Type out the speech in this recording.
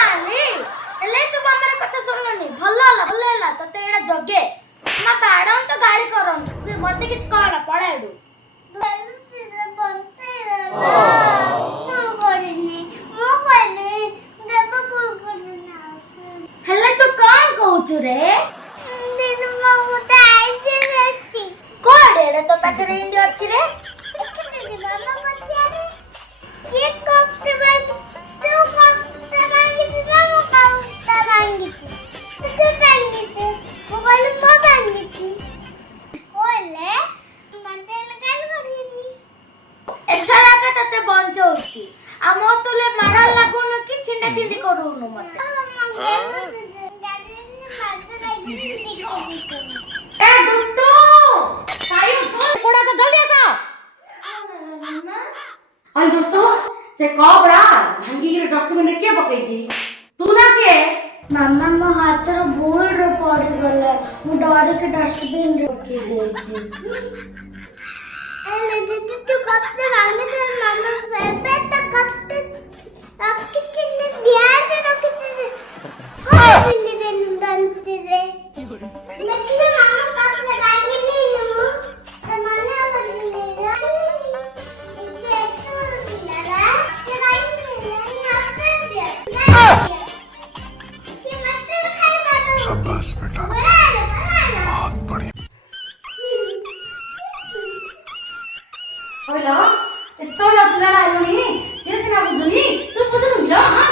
ଜାଣିଲି ହେଲେ ତୁ ମାମାର କଥା ଶୁଣୁନି। ଭଲ ହେଲା ତତେ ଏଇଟା ଜଗେ। ମା ବାଡ଼ାଉଁ ତ ଗାଳି କରନ୍ତୁ ମତେ କିଛି କହନା ପଳା ଏଠୁ। ହେଲେ ତୁ କଣ କହୁଛୁ ରେ? କୁଆଡେ ଏଟା ତୋ ପାଖରେ ଇଣ୍ଡି ଅଛି ରେ? ଏଥରକ ତତେ ବଞ୍ଚଉଛି ଆଉ ମୋ ତୁଲେ ମାଡ଼ ଲାଗୁନ କି ଛିଣ୍ଡା ଛିଣ୍ଡି କରୁନୁ ମତେ। ए दुष्टू सायु चल कोड़ा तो जल्दी आसा अल दोस्तों से कबरा भांगी के डस्टबिन रे के पकई छी तू ना से मामा मो हाथ रो भूल रो पड़ी गला मु डर के डस्टबिन रे रखी देई छी। अरे दीदी तू कब से मांगे तेरे मामा पे तक कब से अब कितने प्यार से रखी थी कौन बिंदी दे दंती रे देखिए मामा कब लगाएंगे नहीं नमो तो मन्ने वाला नहीं इतने अच्छा लगा लगाएंगे नहीं आपने दिया शाबाश बेटा बहुत बढ़िया। ओला एतोला पिलाडा आलोनी से सिना बुझुनी तू बुझुनु बिया हां